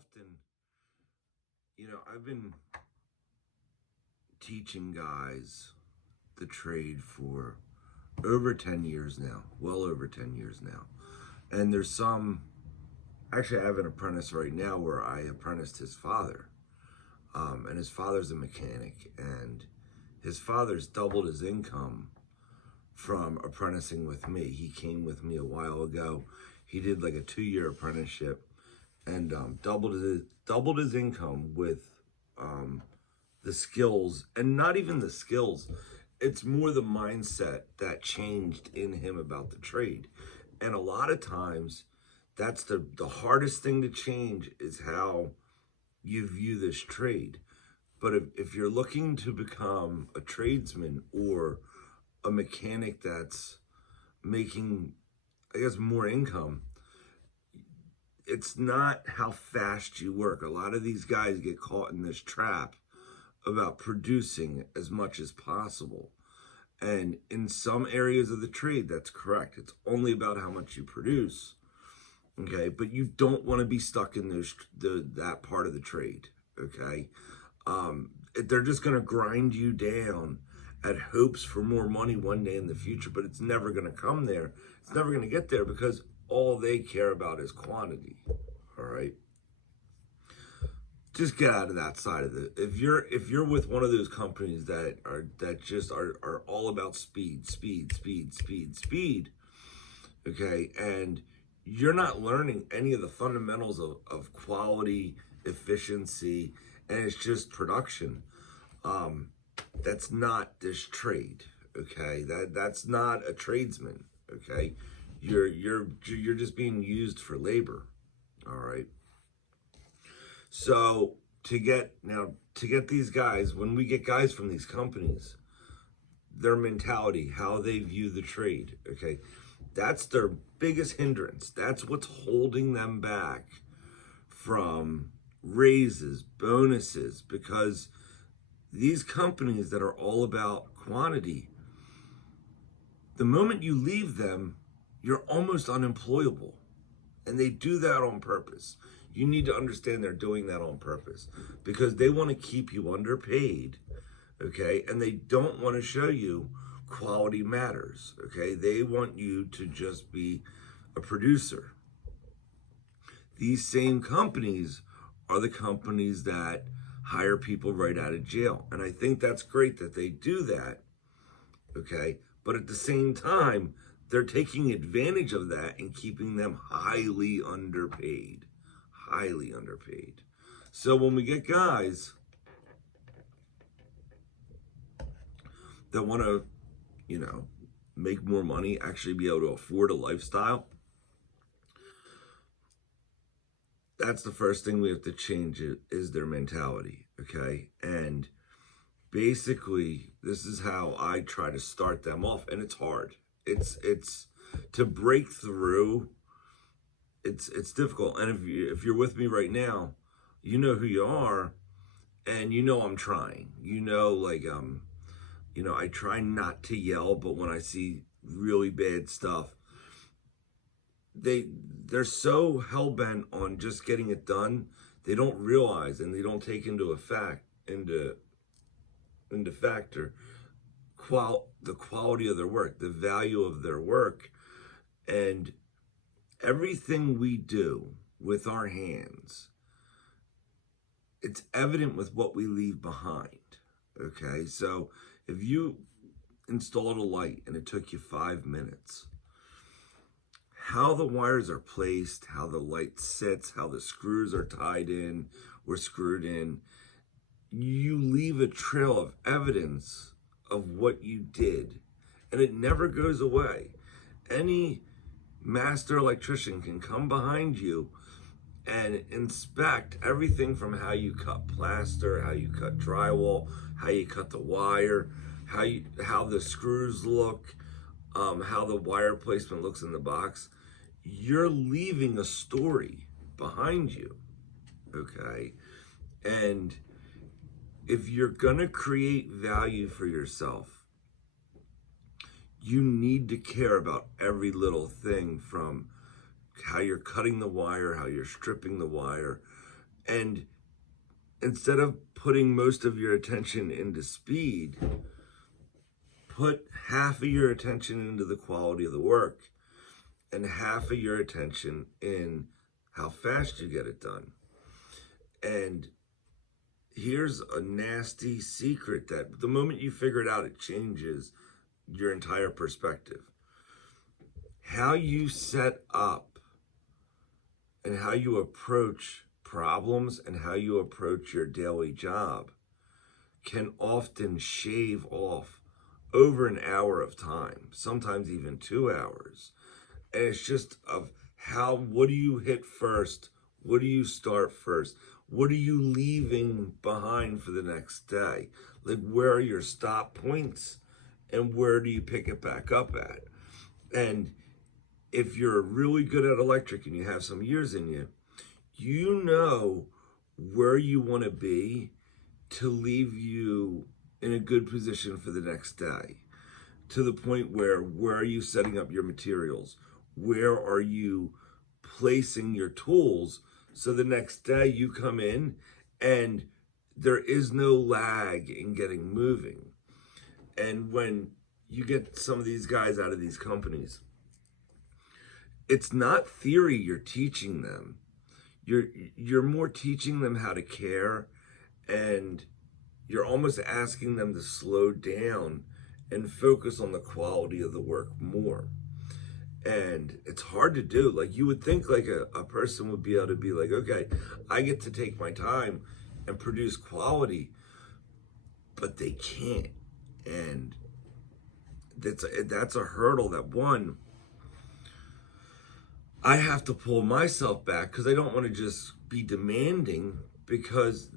often, I've been teaching guys the trade for over 10 years now, well over 10 years now. And actually I have an apprentice right now where I apprenticed his father. And his father's a mechanic, and his father's doubled his income from apprenticing with me. He came with me a while ago. He did like a 2-year apprenticeship and doubled his income with the skills, and not even the skills. It's more the mindset that changed in him about the trade. And a lot of times that's the hardest thing to change, is how you view this trade. But if you're looking to become a tradesman or a mechanic that's making, I guess, more income, it's not how fast you work. A lot of these guys get caught in this trap about producing as much as possible. And in some areas of the trade, that's correct. It's only about how much you produce. Okay, but you don't want to be stuck in that part of the trade. Okay, they're just going to grind you down at hopes for more money one day in the future, but it's never going to come there. It's never going to get there because all they care about is quantity. All right, just get out of that side of it. If you're with one of those companies that just are all about speed, okay, and you're not learning any of the fundamentals of quality, efficiency, and it's just production. That's not this trade, okay? That's not a tradesman, okay? You're just being used for labor, all right? So to get these guys, when we get guys from these companies, their mentality, how they view the trade, okay? That's their biggest hindrance. That's what's holding them back from raises, bonuses, because these companies that are all about quantity, the moment you leave them, you're almost unemployable. And they do that on purpose. You need to understand they're doing that on purpose because they want to keep you underpaid, okay? And they don't want to show you quality matters, okay? They want you to just be a producer. These same companies are the companies that hire people right out of jail. And I think that's great that they do that, okay? But at the same time, they're taking advantage of that and keeping them highly underpaid. Highly underpaid. So when we get guys that want to, make more money, actually be able to afford a lifestyle, that's the first thing we have to change, is their mentality, okay? And basically, this is how I try to start them off, and it's hard. It's to break through. It's difficult, and if you're with me right now, you know who you are, and I'm trying. I try not to yell, but when I see really bad stuff, they're so hell-bent on just getting it done, they don't realize and they don't take into factor the quality of their work, the value of their work. And everything we do with our hands, it's evident with what we leave behind, okay? So if you installed a light and it took you 5 minutes, how the wires are placed, how the light sits, how the screws are tied in or screwed in, you leave a trail of evidence of what you did, and it never goes away. Any master electrician can come behind you and inspect everything from how you cut plaster, how you cut drywall, how you cut the wire, how the screws look, how the wire placement looks in the box. You're leaving a story behind you, okay? And if you're gonna create value for yourself, you need to care about every little thing, from how you're cutting the wire, how you're stripping the wire, And instead of putting most of your attention into speed, put half of your attention into the quality of the work and half of your attention in how fast you get it done. And here's a nasty secret that the moment you figure it out, it changes your entire perspective. How you set up and how you approach problems and how you approach your daily job can often shave off over an hour of time, sometimes even 2 hours. And it's just of what do you hit first? What do you start first? What are you leaving behind for the next day? Like, where are your stop points and where do you pick it back up at? And if you're really good at electric and you have some years in you, you know where you want to be to leave you in a good position for the next day. To the point where are you setting up your materials? Where are you placing your tools so the next day you come in and there is no lag in getting moving? And when you get some of these guys out of these companies, it's not theory you're teaching them. You're more teaching them how to care, and you're almost asking them to slow down and focus on the quality of the work more. And it's hard to do. Like, you would think like a person would be able to be like, okay, I get to take my time and produce quality, but they can't. And that's a hurdle that, one, I have to pull myself back because I don't want to just be demanding, because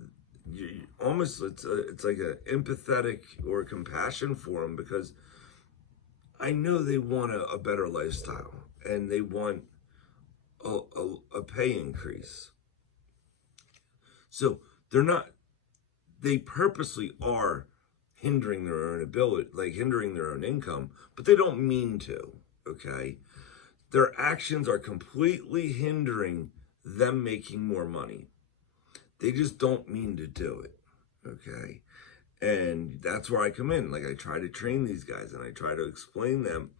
it's like a empathetic or a compassion for them, because I know they want a better lifestyle and they want a pay increase. So they purposely are hindering their own ability, like hindering their own income, but they don't mean to, okay? Their actions are completely hindering them making more money. They just don't mean to do it, okay? And that's where I come in. Like, I try to train these guys and I try to explain them.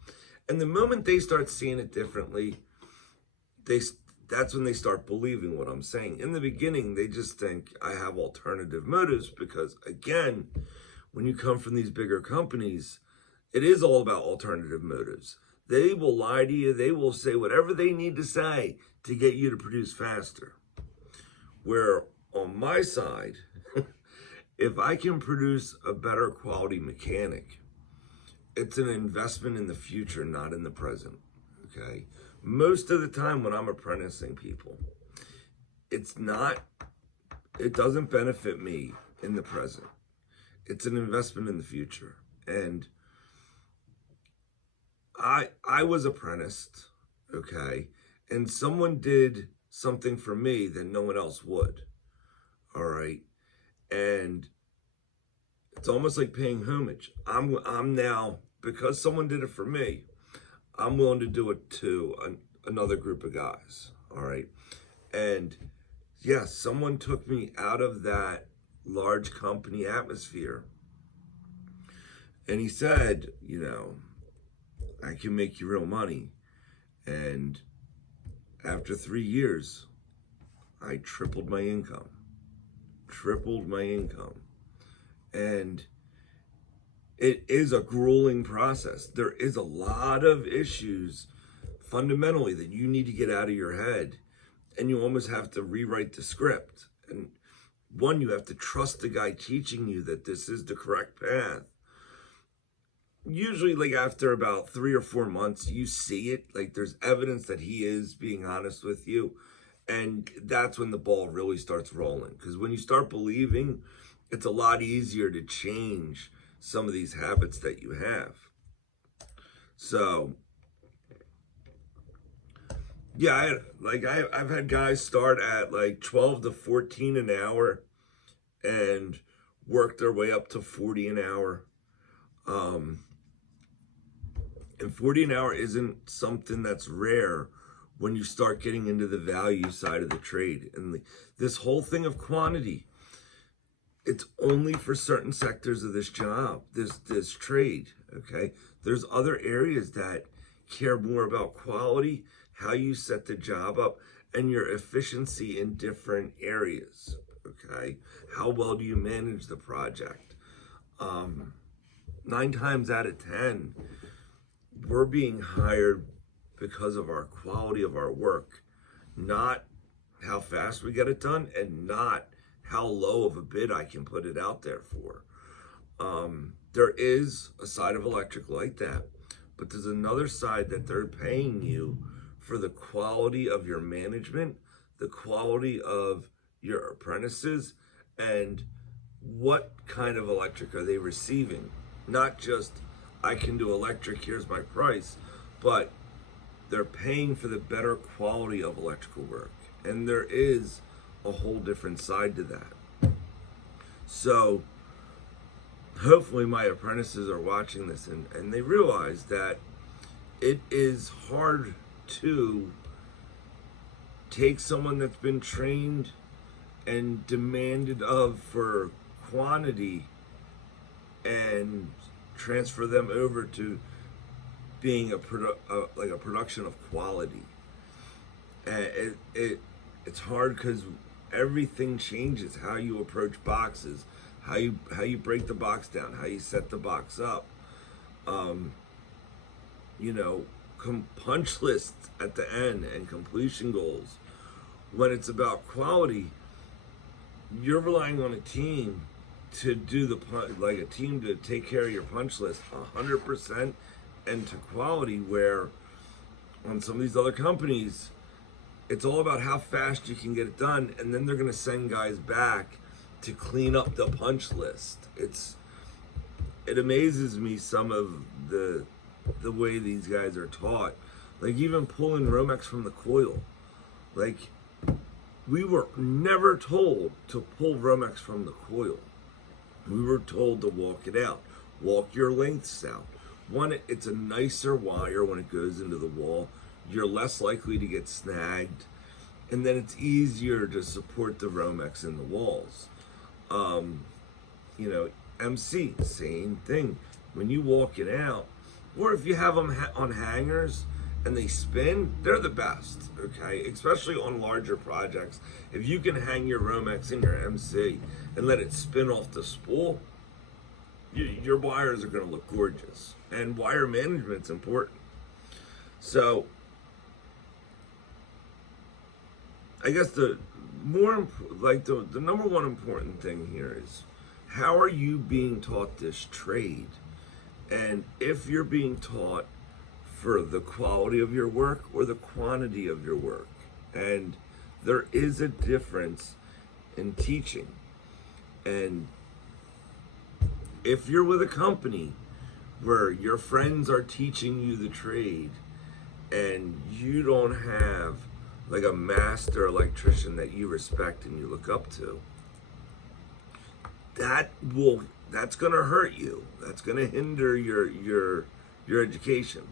And the moment they start seeing it differently, that's when they start believing what I'm saying. In the beginning, they just think I have alternative motives because, again, when you come from these bigger companies, it is all about alternative motives. They will lie to you. They will say whatever they need to say to get you to produce faster. Where on my side, if I can produce a better quality mechanic, it's an investment in the future, not in the present, okay? Most of the time when I'm apprenticing people, it doesn't benefit me in the present. It's an investment in the future. And I was apprenticed, okay? And someone did something for me that no one else would, all right? And it's almost like paying homage. I'm now, because someone did it for me, I'm willing to do it to another group of guys, all right? And yes, someone took me out of that large company atmosphere. And he said, I can make you real money. And after 3 years, I tripled my income. And it is a grueling process. There is a lot of issues fundamentally that you need to get out of your head, and you almost have to rewrite the script. And one, you have to trust the guy teaching you that this is the correct path. Usually, like, after about 3 or 4 months, you see it. Like, there's evidence that he is being honest with you. And that's when the ball really starts rolling. Because when you start believing, it's a lot easier to change some of these habits that you have. So, yeah, I've had guys start at like 12 to 14 an hour and work their way up to 40 an hour. And 40 an hour isn't something that's rare when you start getting into the value side of the trade. And this whole thing of quantity, it's only for certain sectors of this job, this trade, okay? There's other areas that care more about quality, how you set the job up, and your efficiency in different areas, okay? How well do you manage the project? 9 times out of 10, we're being hired because of our quality of our work, not how fast we get it done, and not how low of a bid I can put it out there for. There is a side of electric like that, but there's another side that they're paying you for the quality of your management, the quality of your apprentices, and what kind of electric are they receiving? Not just, I can do electric, here's my price, but they're paying for the better quality of electrical work. And there is a whole different side to that. So hopefully my apprentices are watching this and they realize that it is hard to take someone that's been trained and demanded of for quantity and transfer them over to being like a production of quality. And it's hard because everything changes. How you approach boxes, how you break the box down, how you set the box up. Punch lists at the end and completion goals. When it's about quality, you're relying on a team to do a team to take care of your punch list 100% and to quality, where on some of these other companies, it's all about how fast you can get it done, and then they're going to send guys back to clean up the punch list. It amazes me some of the way these guys are taught. Like even pulling Romex from the coil. Like, we were never told to pull Romex from the coil. We were told to walk it out. Walk your lengths out. One, it's a nicer wire when it goes into the wall. You're less likely to get snagged. And then it's easier to support the Romex in the walls. MC, same thing. When you walk it out, or if you have them on hangers and they spin, they're the best, okay? Especially on larger projects. If you can hang your Romex in your MC and let it spin off the spool, your wires are going to look gorgeous. And wire management's important. So I guess the number one important thing here is, how are you being taught this trade? And if you're being taught for the quality of your work or the quantity of your work. And there is a difference in teaching. And if you're with a company where your friends are teaching you the trade and you don't have like a master electrician that you respect and you look up to, that's gonna hurt you. That's gonna hinder your education.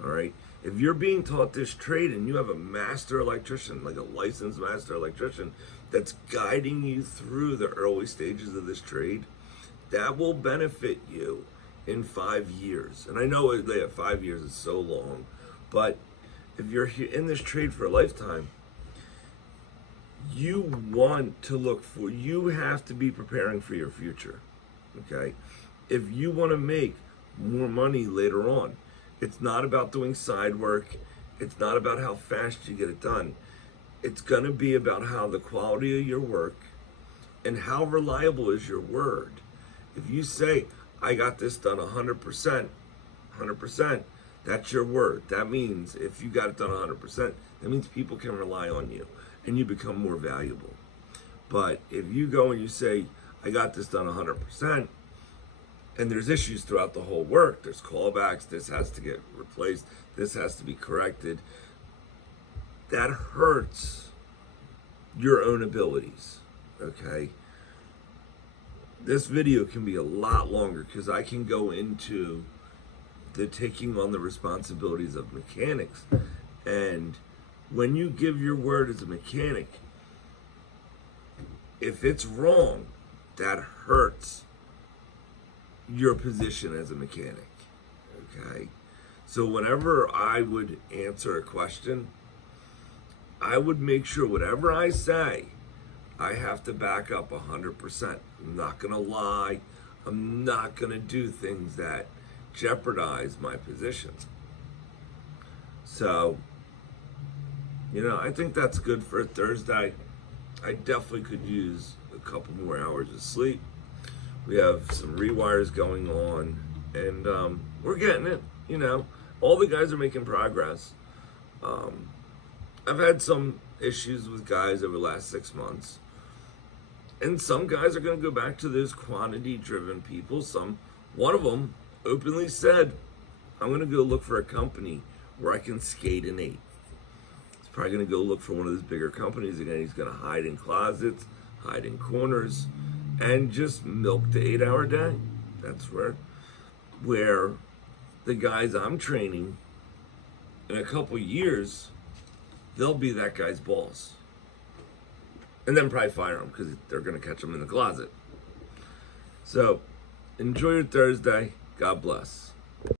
All right. If you're being taught this trade and you have a master electrician, like a licensed master electrician, that's guiding you through the early stages of this trade, that will benefit you in 5 years. And I know that 5 years is so long, but if you're in this trade for a lifetime, you have to be preparing for your future, okay? If you want to make more money later on, it's not about doing side work. It's not about how fast you get it done. It's going to be about how the quality of your work and how reliable is your word. If you say, I got this done 100%, that's your word. That means if you got it done 100%, that means people can rely on you and you become more valuable. But if you go and you say, I got this done 100%, and there's issues throughout the whole work, there's callbacks, this has to get replaced, this has to be corrected, that hurts your own abilities, okay? This video can be a lot longer because I can go into the taking on the responsibilities of mechanics And when you give your word as a mechanic, if it's wrong, that hurts your position as a mechanic. Okay? So whenever I would answer a question, I would make sure whatever I say, I have to back up 100%. I'm not going to lie. I'm not going to do things that jeopardize my position. So, I think that's good for a Thursday. I definitely could use a couple more hours of sleep. We have some rewires going on, and we're getting it. All the guys are making progress. I've had some issues with guys over the last 6 months. And some guys are going to go back to those quantity-driven people. One of them openly said, I'm going to go look for a company where I can skate an 8. He's probably going to go look for one of those bigger companies. Again, he's going to hide in closets, hide in corners, and just milk the 8-hour day. That's where the guys I'm training, in a couple years, they'll be that guy's boss. And then probably fire him because they're going to catch him in the closet. So, enjoy your Thursday. God bless.